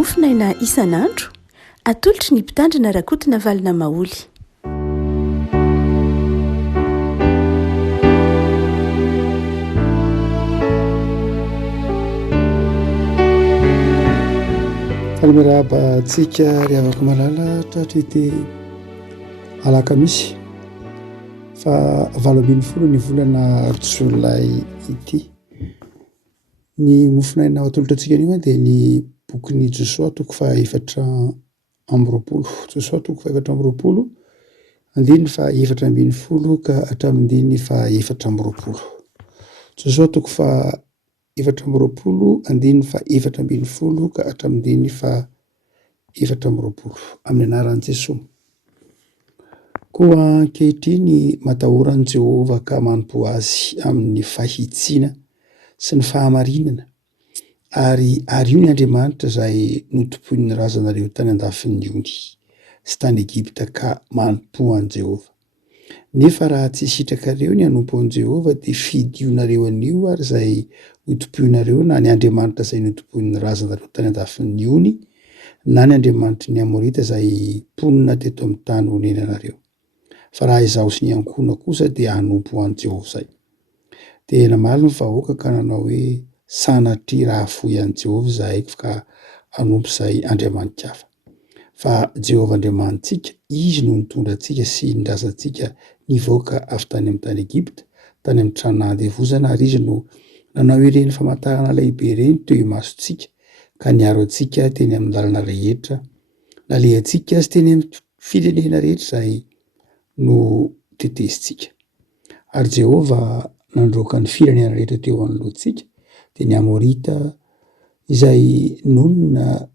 mofinaina isan'andro atolotry ny mpitandrina rakotina valina maoly. Falmeraba tsika riavako malala tratra ity alakamisy fa 20 ny volana Jolay ity. Ny mofinaina atolotra antsika anio dia ny bokin'ny Josoa toko fa 4 amby roapolo. Josoa toko fa 4 amby roapolo, andininy fa 4:20 ka hatramin'ny fa 4 amby roapolo. Josoa toko fa 4 amby roapolo, andininy fa 4:20 ka hatramin'ny fa 4 amby roapolo. Amin'ny anaran'i Jesosy. Koa ankehitriny matahoran'i Jehovah ka manompo azy amin'ny fahitsiana sy ny fahamarinana, ary io ny Andriamanitra izay notompoiny ny razanareo tany andafin'ny ony sy tany Egipta ka manompo an'i Jehovah. Nefa raha tsy sitrakareo ny hanompo an'i Jehovah dia fidionareo anio ary izay notompoinareo, na ny Andriamanitra izay notompoiny ny razanareo tany andafin'ny ony, na ny Andriamanitry ny Amorita izay ponina teto amin'ny tany honenanareo. Fa raha izao sy ny ankohona kosa dia hanompo an'i Jehovah izay. Dia namaly ny vahoaka ka nanao hoe sanatria raha foy an'i Jehovah izahay ka hanompo izay Andriamanitra hafa. Fa Jehovah Andriamanitsika, izy no nitondra antsika sy niraza antsika nivoaka avy tany amin'ny tany Egipta, tany amin'ny tranon'andevozana, ary izy no nanao ireny famantarana lehibe ireny teo imasontsika ka niaro antsika teny amin'ny lalana rehetra, nalehantsika azy teny amin'ny firenena rehetra izay no tetezintsika. Ary Jehovah nandroaka ny firenena rehetra teo anoloantsika, dia ny Amorita izay nonina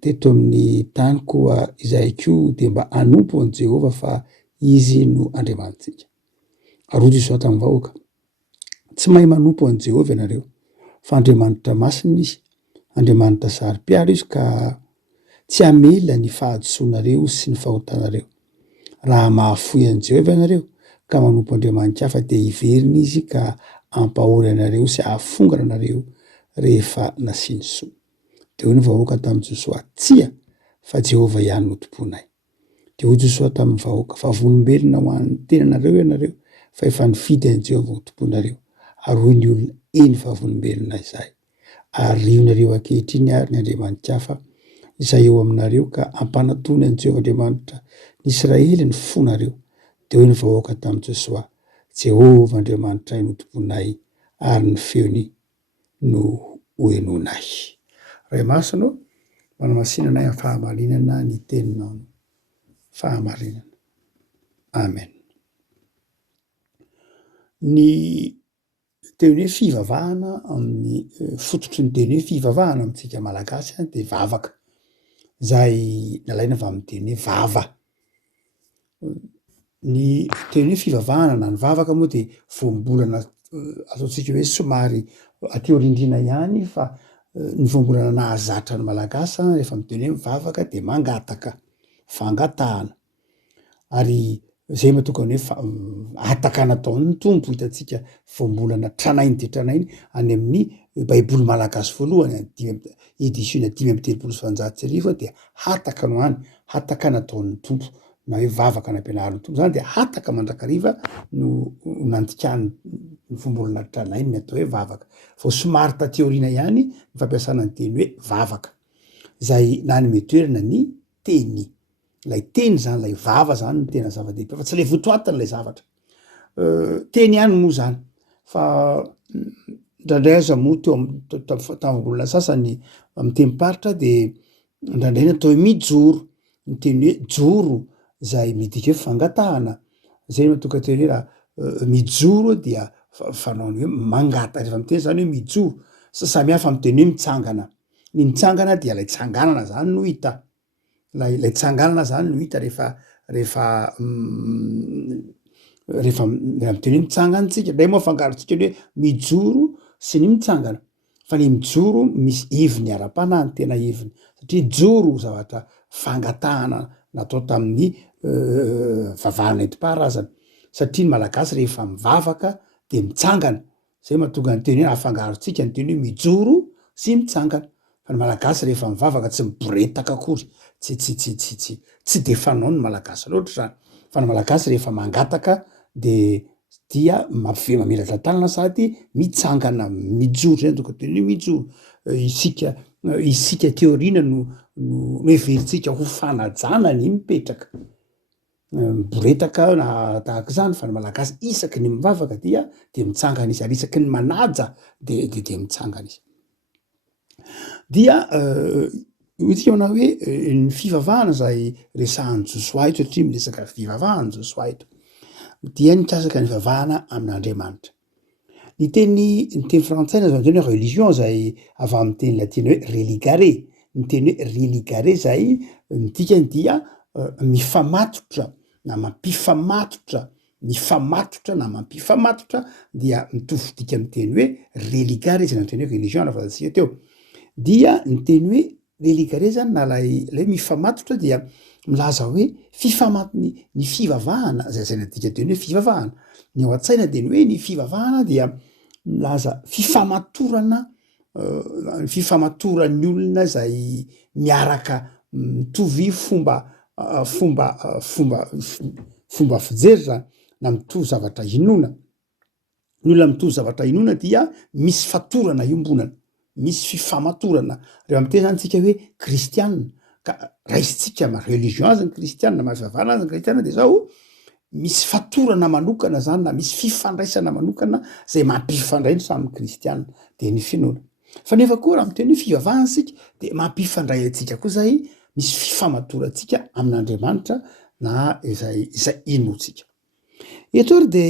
teto amin'ny tany koa izay koa dia mba hanompo an'i Jehovah fa izy no Andriamanitsika. Arojo izao tamin'ny vahoaka, tsy mahay manompo an'i Jehovah ianareo, fa Andriamanitra masina izy, Andriamanitra sarim-piaro izy ka tsy hamela ny fahadisoanareo sy ny fahotanareo. Raha mahafoy an'i Jehovah ianareo ka manompo Andriamanitra hafa dia hiverina izy ka hampahory anareo sy hahafongana anareo rehefa nasiany soa. Dia hoy ny vahoaka tamin'i Josoa, tsia fa Jehovah ihany no tomponay. Dia hoy Josoa tamin'ny vahoaka, fa volombelona ho an'ny tenanareo ianareo, fa efa nifidy an'i Jehovah ho tomponareo. Ary hoy ny olona, eny fa volombelona izahay. Ary rionareo ankehitriny ary ny Andriamanitra hafa izay eo aminareo ka ampanatony an'i Jehovah Andriamanitra ny Israely ny fonareo. Dia hoy ny vahoaka tamin'i Josoa, Jehovah Andriamanitra no tomponay ary ny feony no hoenonay. Ray masina, manamasinanay amin'ny fahamarinana ny teninao, fahamarinana. Amen. Ny teny hoe fivavahana amin'ny fototry ny teny hoe fivavahana amintsika malagasy dia vavaka, izay nalaina avy amin'ny teny hoe vava. Ny teny hoe fivavahana na ny vavaka moa dia voambolana ataontsika hoe somary aty aorindrina ihany, fa ny voambolana nahazatra ny malagasy rehefa amin'ny teny hoe mivavaka dia mangataka, fangatahana. Ary izay mahatonga ny hoe ataka nataon'ny tompo, hitantsika voambolana tranainy dia tranainy any amin'ny baiboly malagasy voalohany, édition 5:390 dia hataka no any, hataka nataon'ny tompo, na hoe vavaka nampianaran'ny tompo. Zany dia hataka mandrakariva no nandikany ny voambolana tranainy ny atao hoe vavaka. Vao somary taty aoriana ihany ny fampiasana ny teny hoe vavaka, izay nanome toerana ny teny. Ilay teny zany, ilay vava zany no tena zava-dehibe, fa tsy ilay votoatiny ilay zavatra. Teny ihany moa zany, fa ndraindray aza moa teo tamin'ny volana sasany amin'ny tenim-paritra dia ndraindray natao hoe mijoro, ny teny hoe joro izay midika hoe fangatahana. Izay mahatonga teny hoe raha mijoro dia fanaony hoe mangata, rehefa miteny zany hoe mijoro, samy hafa amin'ny teny hoe mitsangana. Ny mitsangana dia ilay tsanganana zany no hita. Ilay tsanganana zany no hita rehefa miteny hoe mitsangantsika. Ndray moa afangarontsika hoe mijoro sy ny mitsangana. Fa ny mijoro misy heviny ara-panahy, tena heviny. Satria joro zavatra fangatahana natao tamin'ny vavahana entim-paharazana. Satria ny malagasy rehefa mivavaka dia mitsangana. Zay mahatonga ny teny hoe afangarontsika ny teny hoe mijoro sy mitsangana. fa ny malagasy rehefa mivavaka tsy miboretaka akory tsy de fanao ny malagasy loatra zany fa ny malagasy rehefa mangataka de dia mampive mamelatra tanana sady mitsangana mijoro zany toko teny hoe mijoro isika teorina no everitsika ho fanajana ny mipetraka miboretaka na tahaka zany fa ny malagasy isaky ny mivavaka dia mitsangana izy ary isaky ny manaja de mitsangana izy dia itsika mana hoe ny fivavahana zay resahan'ny Josoa eto satria miresaka fivavahana Josoa eto dia nikasaka ny fivavahana amin'Andriamanitra. Ny teny frantsay zao teny hoe religion zay avy amin'ny teny latiny hoe religare, ny teny hoe religare zay midikany dia mifamatotra na mampifamatotra na mampifamatotra dia mitovy dika amin'ny teny hoe religare zay na teny hoe religion na fazantsika teo dia ny teny hoe religare zany na lay mifamatotra dia milaza hoe ny fivavahana zay nadika teny hoe fivavahana ny ao an-tsaina de ny hoe ny fivavahana dia milaza fifamatoran'ny olona zay miaraka mitovy fomba fijery zany na mitovy zavatra inona ny olona mitovy zavatra inona dia misy fatorana iombonana misy fifamatorana rehefa miteny zany tsika hoe kristianina ka raisitsika ma religion azy ny kristianina mahafivavahana azy ny kristianina de zao misy fatorana manokana zany na misy fifandraisana manokana zay mampifandrainy samy kristianina de ny finoana fa nefa koa raha miteny hoe fivavahana sika de mampifandray atsika koa zay misy fifamatoratsika amin'Andriamanitra na izay inotsika eto ary de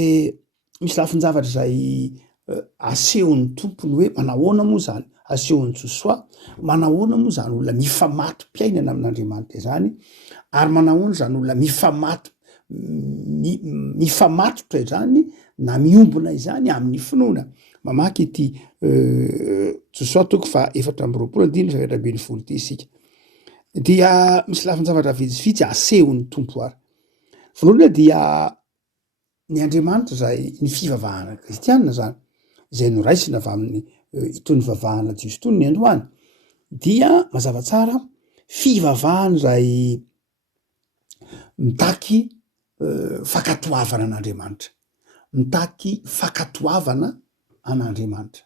misy lafin-javatra zay asehon'ny tompony hoe manahoana moa zany asehon'ny Josoa manahoana moa zany olona mifamatym-piainana amin'Andriamanitra zany ary manahoana zany olona mifamatotra izany na miombona izany amin'ny finoana mamaky ity Josoa toko fa 4:9 ty isika dia misy lafin-javatra vitsivitsy asehon'ny tompo ary voalohany dia ny Andriamanitra zay ny fivavahana kristianina zany zay noraisina avy amin'ny itony vavahana jiosy tony ny androany dia mazava tsara fivavahana zay mitaky fakatoavana an'Andriamanitra mitaky fakatoavana an'Andriamanitra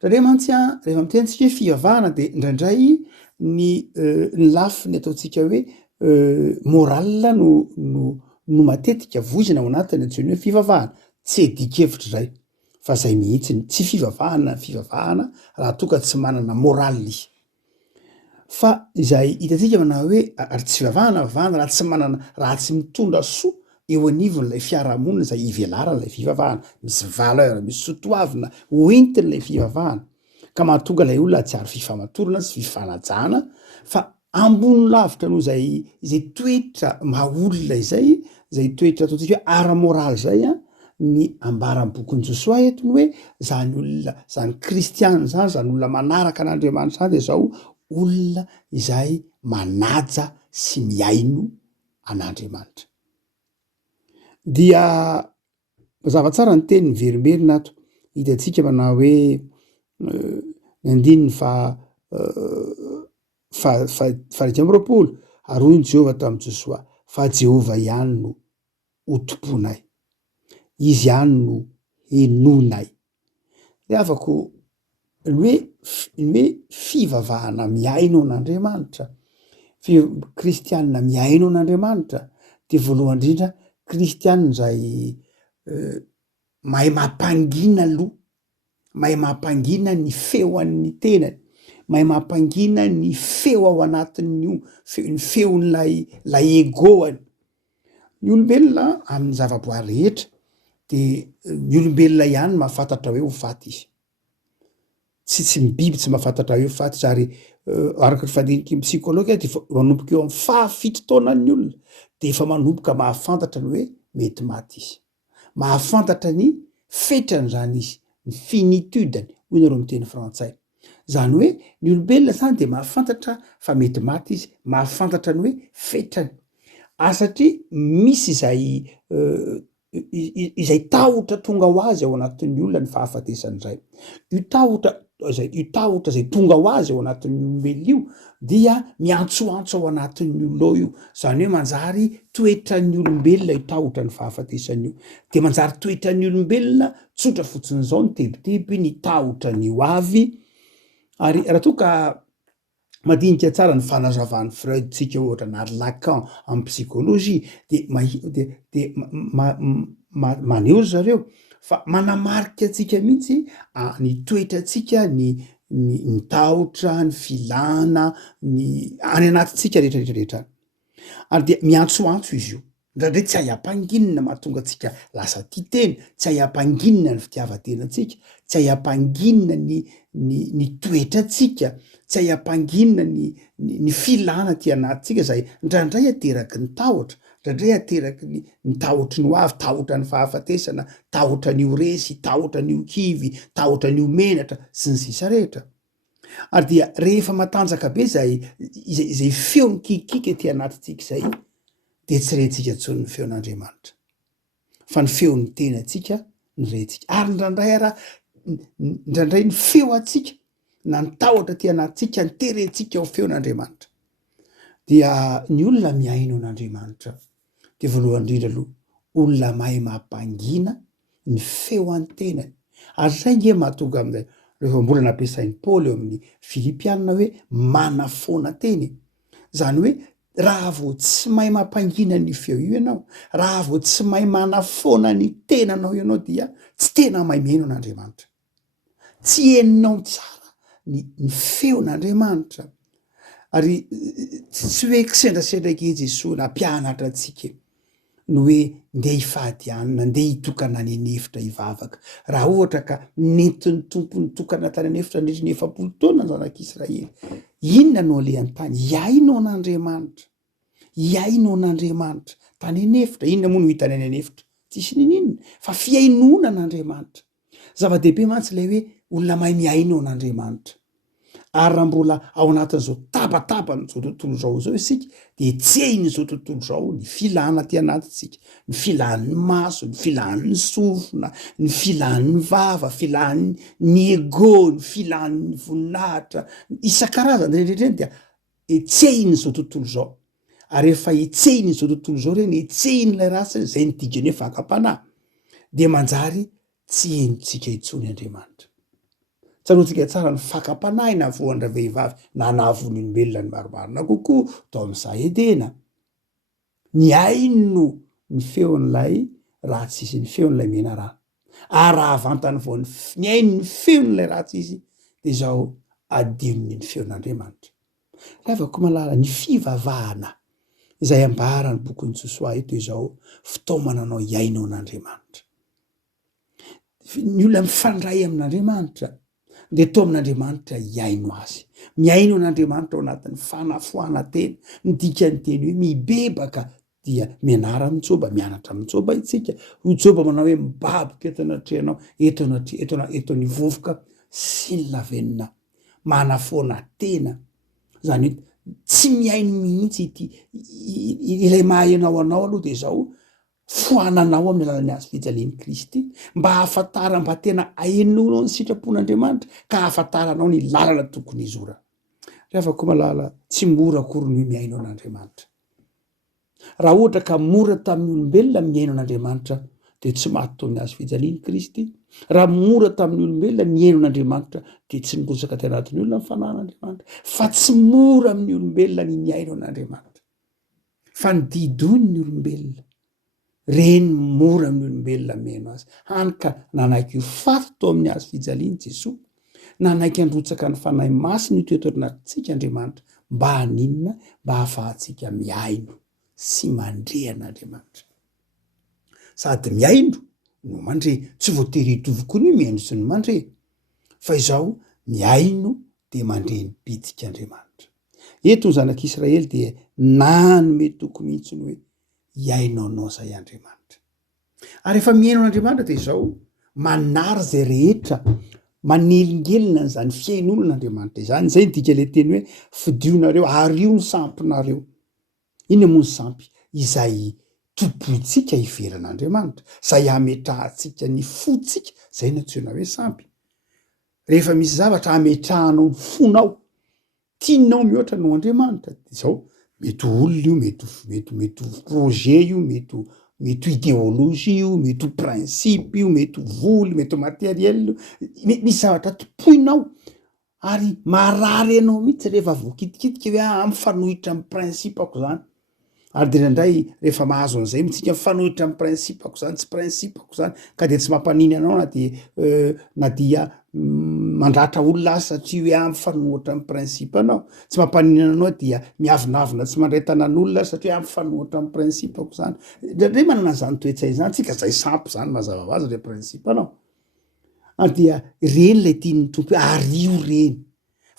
satria mantsy rehefa mitentsika hoe fivavahana de indraindray ny lafiny ataotsika hoe moral no matetika voizina ao anatiny antsoiny hoe fivavahana tsy edikevitra zay fa zay mihitsiny tsy fivavahana raha toka tsy manana moraly fa izay hitatsika mana hoe ary tsy fivavahana raha tsy mitondra soa eo anivon'lay fiarahamonina zay ivelarana lay fivavahana misy valeur misy sotoavina hoentiny lay fivavahana ka mahatonga lay olona tsy ary fifamatorana sy fifanajana fa ambony lavitra no zay toetra mahaolona zay toetra ataotsika hoe ara-moraly zay ny ambaran'ny bokon'ny Josoa eto ny hoe zany olona zany kristianina zany olona manaraka an'Andriamanitra zany de zao olona izay manaja sy miaino an'Andriamanitra dia mazava tsara ny teny verimerina ato hitatsika mana hoe nandininy fa 20 aroiny Jehova tamin'ny Josoa fa Jehova ihany no otomponay izy ihany no henonay de afako ny hoe fivavahana miaino an'Andriamanitra kristianina miaino an'Andriamanitra de voalohany indrindra kristianina zay mahay mampangina aloha mahay mampangina ny feo an'ny tenany mahay mampangina ny feo ao anatin'ny ny feon'lay egoany ny olombelona amin'ny zavaboary rehetra de ny olombelona ihany mahafantatra hoe ho faty izy tsy mibiby tsy mahafantatra hoe ho faty izy ary araka ny fandiniky psikologa de manomboka eo amin'ny fahafito taonan'ny olona de efa manomboka mahafantatra ny hoe mety maty izy mahafantatra ny fetrany zany izy ny finitudany hoy nareo miteny frantsay zany hoe ny olombelona zany de mahafantatra fa mety maty izy mahafantatra ny hoe fetrany satria misy izay izay tahotra tonga ho azy ao anatin'ny olona ny fahafatesan'izay. Io tahotra zay tonga ho azy ao anatin'ny olombelona io dia miantsoantso ao anatin'ny olona ao io. Zany hoe manjary toetran'ny olombelona io tahotra ny fahafatesany io. De manjary toetran'ny olombelona tsotra fotsiny zao ny tebiteby ny tahotra ny ho avy. Ary raha toa ka madinika tsara ny fanazavan'ny Freud tsika ohatra na Lacan amin'ny psychologie de maneho zareo fa manamarika atsika mihitsy ny toetratsika ny tahotra, ny filana, ny any anatintsika rehetrarehetrarehetra. Ary de miantsoantso izy io. Ndraindray tsy aham-panginina mahatonga atsika lasa tia teny, tsy aham-panginina ny fitiavan-tenantsika, tsy aham-panginina ny toetratsika, tsy aham-panginina ny filana ty anatintsika zay ndraindray ateraky ny tahotra, ndraindray ateraky ny tahotry ny ho avy, tahotra ny fahafatesana, tahotra ny ho resy, tahotra ny ho kivy, tahotra ny ho menatra sy ny sisa rehetra. Ary dia rehefa matanjaka be zay feo mikikika ty anatintsika zay de tsy rentsika tsony ny feon'Andriamanitra fa ny feon'ny tenatsika ny rentsika. Ary ndraindray ny feo atsika na ny tahotra ty anatintsika ny terentsika ao feon'Andriamanitra. Dia ny olona miaino an'Andriamanitra de voalohany indrindra aloha olona mahay mampangina ny feo an-tenany. Ary zay nge mahatonga amin'izay rehefa mbola nampiasain'ny Paoly eo amin'ny Filipianina hoe manafona teny. Zany hoe raha vao tsy mahay mampangina ny feo io ianao, raha vao tsy mahay manafona ny tenanao ianao dia tsy tena mahay miaino an'Andriamanitra. Tsy heninao tsara ny feon'Andriamanitra. Ary tsy hoe kisendrasendra ke Jesosy na mpianatra atsika no hoe ndeha hifady anina, ndeha hitokana ny anefitra hivavaka. Raha ohatra ka nentin'ny tompo nitokana tany anefitra nendriny 7 taona ny zanak'Israely, inona no alehany tany? Iaino an'Andriamanitra, iaino an'Andriamanitra tany anefitra. Inona moa no hitany any anefitra? Tsisy ninona fa fiainona an'Andriamanitra. Zava-dehibe mantsy ilay hoe olona mahay miaino an'Andriamanitra. Ary raha mbola ao anatin'izao tabataba-n'izao tontolo zao isika de etsehiny izao tontolo zao ny filana ty anatintsika, ny filan'ny maso, ny filan'ny sofina, ny filan'ny vava, filan'ny ego, ny filan'ny voninahitra, isan-karazany rehetrarehetra dia etsehiny izao tontolo zao. Ary rehefa etsehiny izao tontolo zao reny, etsehiny ilay ratsy zay ny digany hoe fakam-panahy, de manjary tsy henontsika intsony Andriamanitra. Tsaroantsika tsara ny fakam-panahy na voandra vehivavy na nahavon'ny olombelona ny maromarona kokoa tao amin'izay edena. Ny aino ny feon'ilay ratsy izy, ny feon'ilay mena rà. Ary raha avantany vao ny aino ny feon'ilay ratsy izy de zao adinony ny feon'Andriamanitra. Ravako malala ny fivavahana izay ambarany bokon'ny Josoa eto izao fitaomana anao iaino an'Andriamanitra. Ny olona mifandray amin'Andriamanitra de to amin'Andriamanitra iaino azy. Miaino an'Andriamanitra ao anatin'ny fanafoana tena. Ny dikany teny hoe mibebaka dia mianara amin'ny Joba, mianatra amin'ny Joba itsika. Ho Joba manao hoe mibaboka eto anatrehanao, eto ny vovoka sy ny lavenina. Manafoana tena. Zany hoe tsy miaino mihitsy ilay mahay anao aloha de zao foananao amin'ny alalan'ny azy fijalian'i Kristy mba hafantara mba tena ahenonao ny sitrapon'Andriamanitra ka hafantaranao ny lalana tokony izora. Rehefa malala tsy mora akory ny miaino an'Andriamanitra. Raha ohatra ka mora tamin'ny olombelona miaino an'Andriamanitra de tsy mahatony azy fijalian'i Kristy. Raha mora tamin'ny olombelona miaino an'Andriamanitra de tsy mirotsaka ty anatin'ny olona ny fanahin'Andriamanitra. Fa tsy mora amin'ny olombelona ny miaino an'Andriamanitra. Fa ny didony ny olombelona reny mora amin'ny olombelona miaino azy. Hany ka nanaiky ho faty tao amin'ny azy fijaliany Jesosy, nanaiky handrotsaka ny fanahy masiny toeto anatintsika Andriamanitra mba haninona, mba hahafahantsika miaino sy mandre an'Andriamanitra. Sady miaino no mandre, tsy voatery hitovy koa ny miaino sy ny mandre. Fa izao miaino de mandre ny pitik'Andriamanitra. Eto ny zanak'Israely de nanome toko mihitsy ny hoe iainonao zay Andriamanitra. Ary rehefa miaino an'Andriamanitra de zao manary zay rehetra, manelingelina zany fiain'olon'Andriamanitra izany. Zay ny dika le teny hoe fidionareo, ario ny sampinareo. Inona moa ny sampy? Izay toboitsika iveran'Andriamanitra zay ametrahantsika ny fotsika zay natsoina hoe sampy. Rehefa misy zavatra ametrahanao ny fonao tianao mihoatra no Andriamanitra zao mety olona io mety projet io mety idéologie io mety principe io mety voly mety matériel misy zavatra topoinao ary marary anao mihitsy rehefa voakitikitika hoe am'fanohitra amin'ny principako zany ary dirandray rehefa mahazo an'izay mitsika mifanohitra amin'ny principako zany tsy principako zany ka de tsy mampaniny anao na dia mandratra olona azy satria hoe am'fanohitra amin'ny principe anao tsy mampaniny anao dia miavinavina tsy mandray tanan'olona satria am'fanohitra amin'ny principako zany dray manana zany toetsay zany tsika zay sampy zany mazava ho azy le principe anao ary dia reny lay tian'ny tompo ario reny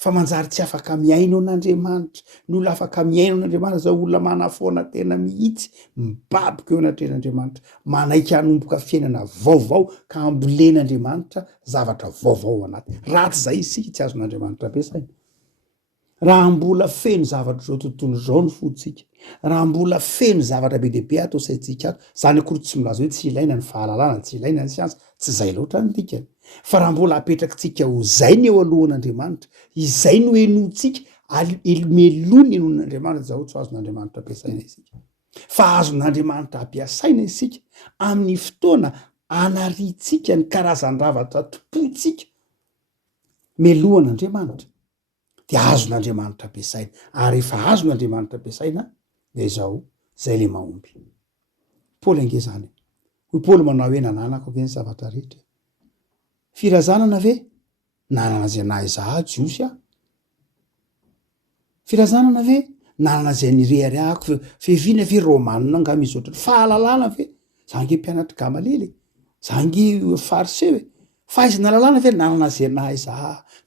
fa manjary tsy afaka miaino an'Andriamanitra ny olona afaka miaino an'Andriamanitra zao olona manafoana tena mihitsy mibaboka eo anatren'Andriamanitra manaiky hanomboka fiainana vaovao ka ambolen'Andriamanitra zavatra vaovao anaty ratsy zay isika tsy azon'Andriamanitra ampiasaina raha mbola feno zavatra zao tontolo zao ny fotsika raha mbola feno zavatra be deaibe atao saitsika ato zany akory tsy milaza hoe tsy ilaina ny fahalalana tsy ilaina ny siansa tsy zay loatra ny dikany fa raha mbola apetrakintsika ho zay ny eo alohan'Andriamanitra izay no enotsika melony enon'Andriamanitra zao tsy azon'Andriamanitra ampiasaina isika fa azon'Andriamanitra ampiasaina isika amin'ny fotoana anaritsika ny karazan-dravatra topoitsika melohan'Andriamanitra de azon'Andriamanitra ampiasaina ary efa azon'Andriamanitra ampiasaina de zao zay le mahomby Paoly ange zany hoy Paoly manao hoe nananako ake ny zavatra rehetra firazanana ve nanana zay nahay Jiosy aho firazanana ve nanana zay nirehariahako fevina ve romanina nga mizotra fahalalana ve zange mpianatra Gamalely zange fariseo fahaizana lalàna ve nanana zay nahay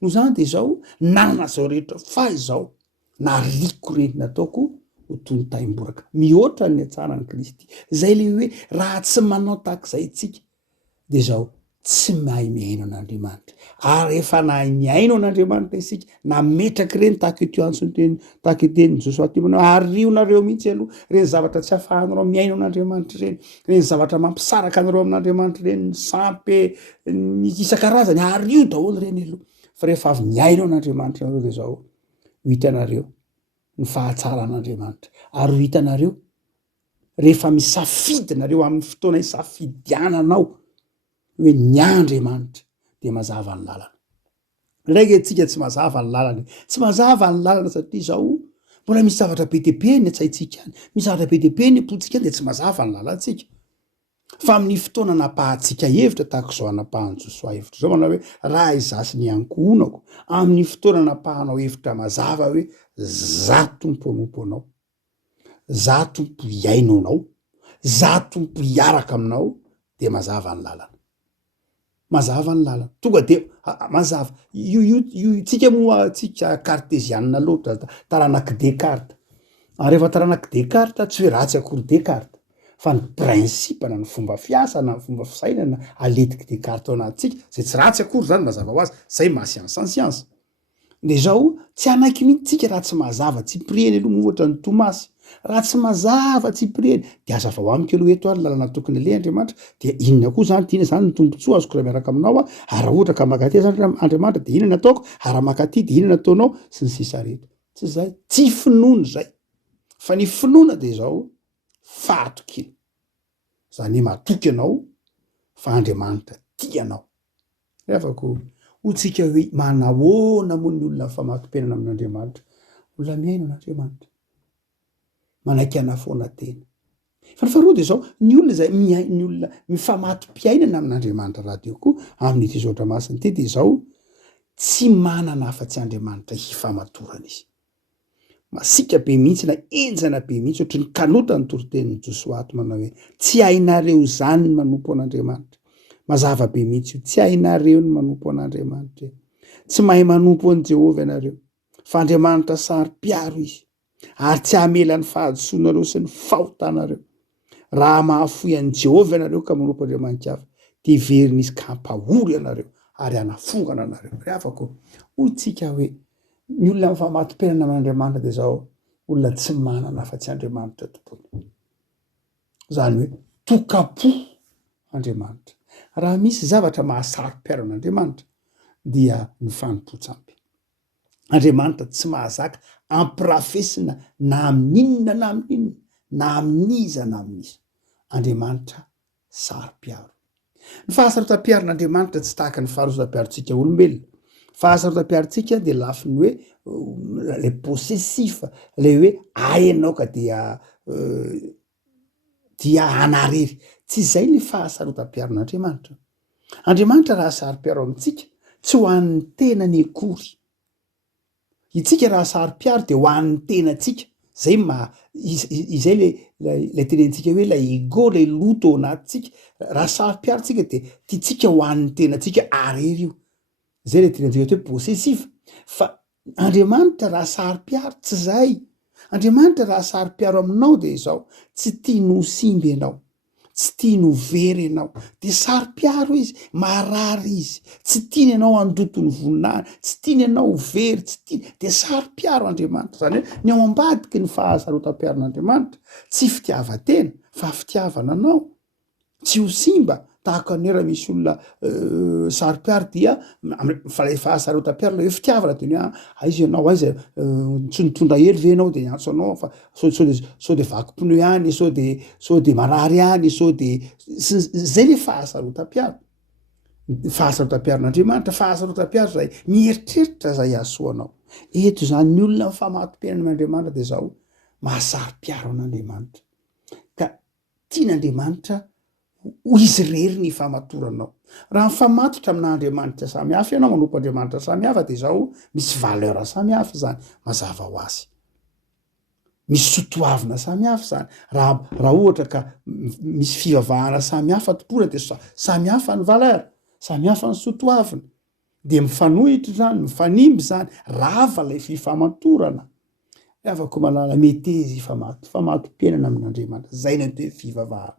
no zany de zao nanana zao rehetra fa izao naliko reny nataoko ho tony taimboraka mihoatra ny atsaran'ny Kristy zay le hoe raha tsy manao takizay tsika de zao tsy mahay miaino an'Andriamanitra ary efa nahay miaino an'Andriamanitra isika nametraky reny tahaka teny Josoa manao arionareo mihitsy aloha reny zavatra tsy afahanareo miaino an'Andriamanitra reny zavatra mampisaraka anareo amin'Andriamanitra reny ny sampy ny isan-karazany ario daholo reny aloha fa rehefa avy miaino an'Andriamanitra nareo de zao ho hitanareo ny fahatsara an'Andriamanitra ary ho hitanareo rehefa misafidinareo amin'ny fotoana isafidiananao hoe ny Andriamanitra de mazava ny lalana ndraiky tsika tsy mazava ny lalana tsy mazava ny lalana satria zao mbola misy zavatra be deaibe ny atsaitsika any misy zavatra be deaibe ny apotsika any de tsy mazava ny lalantsika fa amin'ny fotoana napahantsika hevitra tahaka zao anapahan Josoa hevitra zao manao hoe raha izasy ny ankonako amin'ny fotoana napahanao hevitra mazava hoe za tompo anompo anao za tompo hiaino anao za tompo hiaraka aminao de mazava ny lalana mazava ny lalana tonga de mazava io tsika moa tsika cartésianina loatra taranaky Descartes rehefa taranaky Descartes tsy hoe ratsy akory Descartes fa ny principe na ny fomba fiasana ny fomba fisainana aletiky Descartes ao anatsika zay tsy ratsy akory zany mazava ho azy zay mahasiansa ny siansa de zao tsy anaiky mihitsy tsika raha tsy mazava tsy prieny aloha mohatra ny Tomasy raha tsy mazava tsy prieny de aza vao amiko aloha eto a lalana tokony le Andriamanitra de inona koa zany tiana zany ny tombontsoa azoko raha miaraka aminao ary raha ohatra ka makaty zany Andriamanitra de inona nataoko ary makaty de inona nataonao sy ny sisa rehetra tsy zay tsy finoana zay fa ny finoana de zao fahatokina zany matoky anao fa Andriamanitra tianao afako hotsika hoe manahoana moa ny olona famatopenana amin'Andriamanitra olona miaino an'Andriamanitra manaiky anafoana tena fa ny faharoa de zao ny olona zay ny olona mifamatom-piainana amin'Andriamanitra raha teo koa amin'ity zotra masiny ty de zao tsy manana afa-tsy Andriamanitra hifamatorana izy masika be mihitsy na enjana be mihitsy ohatry ny kanota ny toritenin'ny Josoa ato manao hoe tsy hainareo zany ny manompo an'Andriamanitra mazava be mihitsy io tsy hainareo ny manompo an'Andriamanitra tsy mahay manompo an' Jehovah ianareo fa Andriamanitra sary-piaro izy ary tsy hamela ny fahadisoanareo sy ny fahotanareo raha mahafoy an' Jehovah ianareo ka manompo Andriamanitra hafa de veriny izy ka hampahory ianareo ary hanafongana anareo re afako hotsika hoe ny olona mifamatom-piainana amin'Andriamanitra de zao olona tsy manana afa-tsy Andriamanitra tompony zany hoe tokapo Andriamanitra. Raha misy zavatra mahasarym-piaron'Andriamanitra dia ny fanompontsampy. Andriamanitra tsy mahazaka ampirafesina na amin'inona na amin'inona na amin'iza na amin'iza. Andriamanitra saro-piaro. Ny fahasarotam-piaron'Andriamanitra tsy tahaka ny fahasarotam-piarontsika olombelona. Fahasarotam-piarontsika de lafiny hoe le possessif, le hoe ainao ka dia anarery. Tsy izay ny fahasarotam-piaron'Andriamanitra. Andriamanitra raha saro-piaro amintsika tsy ho an'ny tenany akory. Itsika raha saro-piaro de ho an'ny tenantsika. Zay izay le tenentsika hoe la ego, le loto ao anatintsika. Raha saro-piaro tsika de tiatsika ho an'ny tenantsika arery io. Zay le tenentsika hoe possessif. Fa Andriamanitra raha saro-piaro tsy zay. Andriamanitra raha saro-piaro aminao de izao, tsy tiano ho simby ianao, tsy tiano ho very ianao, de saro-piaro izy, marary izy, tsy tiany ianao handoto ny voninahitra, tsy tiany ianao ho very, tsy tiany, de saro-piaro Andriamanitra. Zany hoe ny ao ambadiky ny fahasarotam-piaron'Andriamanitra tsy fitiavan-tena fa fitiavana anao, tsy ho simba. Tahaka ny raha misy olona saro-piaro dia fa le fahasarotam-piaro le hoe fitiavana de ny aiza ianao, aiza tsy nitondra hely ve ianao de niantso anao fa sao de vaky pneu ihany, sao de marary ihany, sao de zay le fahasarotam-piaro. Fahasarotam-piaron'Andriamanitra, fahasarotam-piaro zay mieritreritra zay ahasoanao. Eto zany ny olona mifamatopenana amin'Andriamanitra de zao mahasaro-piaro an'Andriamanitra. Ka tian'Andriamanitra ho izy rery ny famatoranao. Raha mifamatotra amin'Andriamanitra samihafa ianao, manompo Andriamanitra samihafa de zao misy valeur samihafa zany mazava ho azy. Misy sotoavina samihafa zany. Raha ohatra ka misy fivavahana samihafa tompona de samihafa ny valeur, samihafa ny sotoavina. De mifanohitra zany, mifanimby zany, rava lay fifamatorana. Afaka malala metezy famatopenana amin'Andriamanitra. Zay ny atao hoe fivavahana.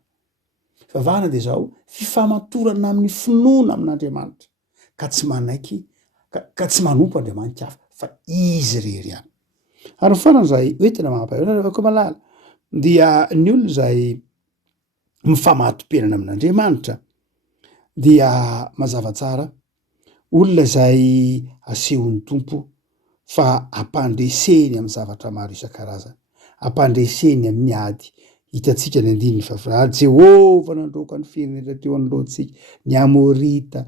Fivavahana de zao fifamatorana amin'ny finoana amin'Andriamanitra. Ka tsy manaiky, ka tsy manompo Andriamanitra hafa, fa izy rery ihany. Ary farany zay hoentina mampahana afaka malala dia ny olona zay mifamatopenana amin'Andriamanitra dia mazava tsara olona zay asehon'ny tompo fa ampandreseny amin'ny zavatra maro isan-karazany, ampandreseny amin'ny ady. Hitantsika ny andininy fa Jehovah nandroaka ny firenena teo anoloantsika, ny Amorita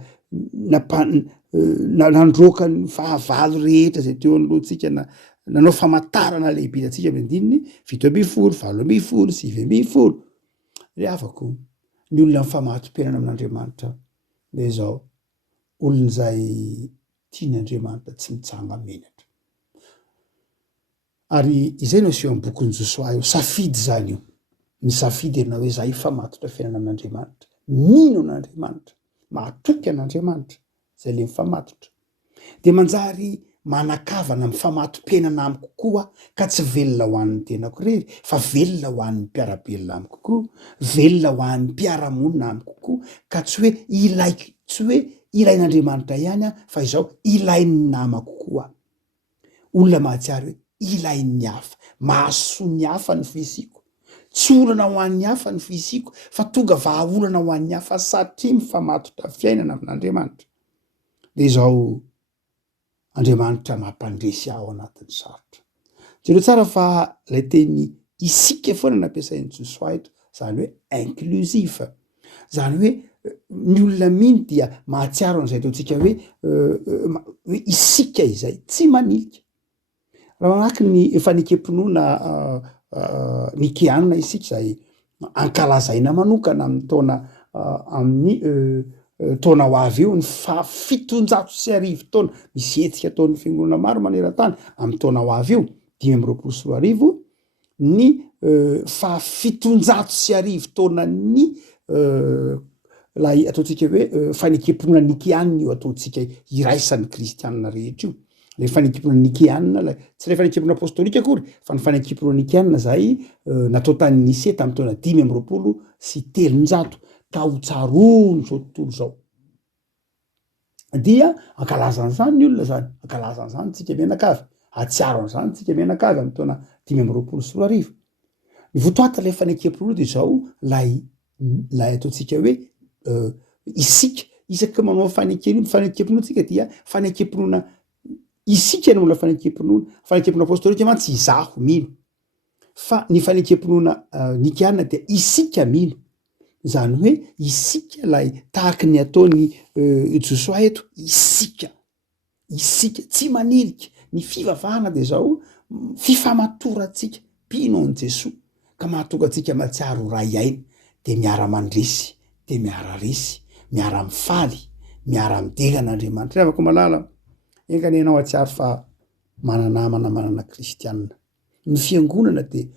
nandroaka ny fahavalo rehetra zay teo anoloantsika, nanao famantarana lehibe hitantsika amin'ny andininy 7:10, 8:10, 9:10. Le afaka ny olona mifamatopenana amin'Andriamanitra le zao olona zay tian'Andriamanitra tsy mitsanga menatra. Ary izay no aseho amin'ny bokin'ny Josoa io, safidy zany io. Misafidy ianao hoe zay mifamatotra fiainana amin'Andriamanitra, mino an'Andriamanitra, mahatoky an'Andriamanitra, zay le mifamatotra. De manjary manakavana mifamatompenana amiko koa ka tsy velona ho an'ny tenako rery, fa velona ho an'ny mpiarabelona amiko koa, velona ho an'ny mpiaramonina amiko koa, ka tsy hoe ilain'Andriamanitra ihany fa izao ilain'ny namako koa. Olona mahatsiaro hoe ilain'ny hafa, mahasoa ny hafa ny fisiko. Tsy olana ho an'ny hafa ny fisiko, fa tonga vahaolana ho an'ny hafa satria mifamatotra fiainana amin'Andriamanitra. De zao Andriamanitra mampandresy aho anatin'ny sarotra. Jereo tsara fa lay teny isika foana nampiasain'ny Josoa eto, zany hoe inclusif. Zany hoe ny olona mino dia mahatsiaro an'izay ataontsika hoe isika izay, tsy manilika. Raha manahaky ny efa nikempinoana nikianina isika zay ankalazaina manokana amin'ny taona ho avy eo ny 710 taona, misy hetsika taon'ny fiangonana maro maneran-tany amin'ny taona ho avy eo 524 ny 710 taona ny ataontsika hoe fanikempinoana nikianina io ataontsika iraisan'ny kristianina rehetra io. Le fanikempinoana nikianina, tsy le fanikempinoana apostolika akory, fa ny fanikempinoana nikianina zay natao tany Nicée tamin'ny taona 523 ka ho tsaroany zao tontolo zao. Dia ankalazany zany ny olona zany, ankalazany zany tsika menakavy, atsiaro an'izany tsika menakavy amin'ny taona 524. ny votoata lay fanekempona dia zao lay ataontsika hoe isika isaka manao fanekempona tsika dia fanekempona isika ny mola fanekempona apôstôlika mantsy izaho mino fa ny fanekempona nikiana dia isika mino zany hoe isika lay tahaka ny ataony Josoa eto isika tsy manilika ny fivavahana dia zao fifamatoratsika mpino an Jesoa ka mahatonga atsika matsiaro ray aina dia miara mandresy dia miara resy miara mifaly miara midega an'Andriamanitra avako malala enkanenao atsiaro fa mananamana manana kristianina ny fiangonana dia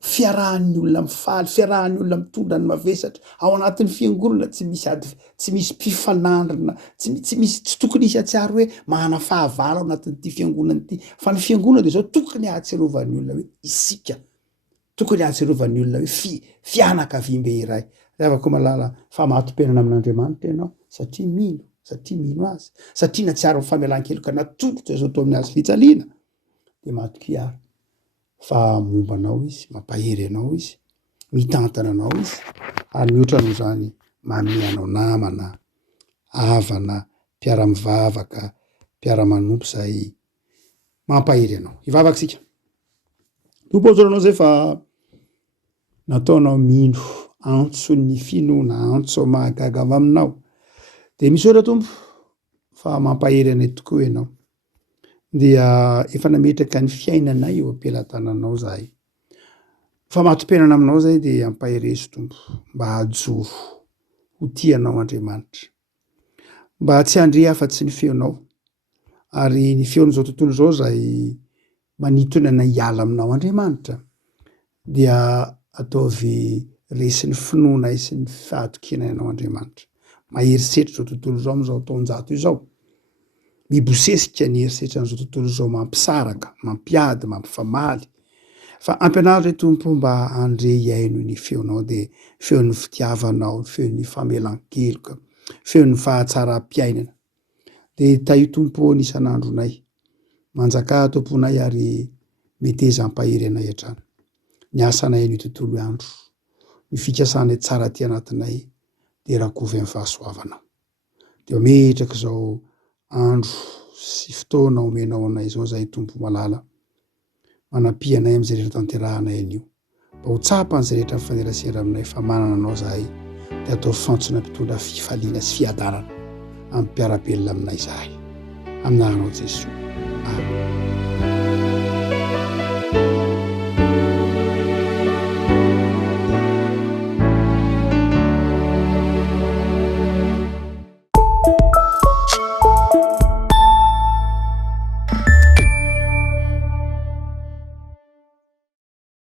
fiarahan'ny olona mifaly fiarahan'ny olona mitondra ny mavesatra ao anatin'ny fiangonana tsy misy mpifanandrina tsy tokony isy atsiaro hoe mahana fahavala ao anatin'ity fiangonana ity fa ny fiangonana dia zao tokony ahatsiarovan'ny olona hoe isika tokony ahatsiarovan'ny olona hoe fianakaviam-be iray avako malala fa mahatom-penana amin'Andriamanitra ianao satria mino azy satria natsiaro ny famelan-keloka natolotra zao tao amin'ny azy fijaliana dia mahatokiara fa mombanao izy mampahery anao izy mitantana anao izy ary mihoatra noho zany mameanao namana havana mpiara-mivavaka mpiara-manompo zay mampahery anao hivavaka sika tompozoranao zay fa nataonao mino antso ny finoana antso mahagaga aminao dia misy ora tompo fa mampahery anay tokoa ianao dia efa nametraka ny fiainanay eo ampelantananao zahay fa mahatom-penana aminao zay dia ampaheresy tompo mba hajoro ho tianao Andriamanitra mba tsy handre afa-tsy ny feonao ary ny feon'izao tontolo zao zay manitona na hiala aminao Andriamanitra dia ataovy resy ny finoanay sy ny fahatokinanao Andriamanitra maherisetra zao tontolo zao am'izao taonjato izao mibosesika ny herisetra n'izao tontolo zao mampisaraka mampiady mampifamaly fa ampianaritra tompo mba handre hiaino ny feonao dia feon'ny fitiavanao feon'ny famelan-keloka feon'ny fahatsara-piainana dia taio tompo ny isan'andronay manjaka tomponay ary meteza ampahery anay hatrany ny asanay ny tontolo andro ny fikasanay tsara ty anatinay dia rakovy amin'ny fahasoavanao dia metraka zao andro sy fotoana omenao anay zao zay tompo malala manampianay amin'izay rehetra tanterahanay anio mba ho tsapan'izay rehetra mifanerasera aminay fa manana anao zahay dia atao fantsona mpitondra fifaliana sy fiadanana amin'ny mpiarabelona aminay zahay amin'anao Jesoa amen.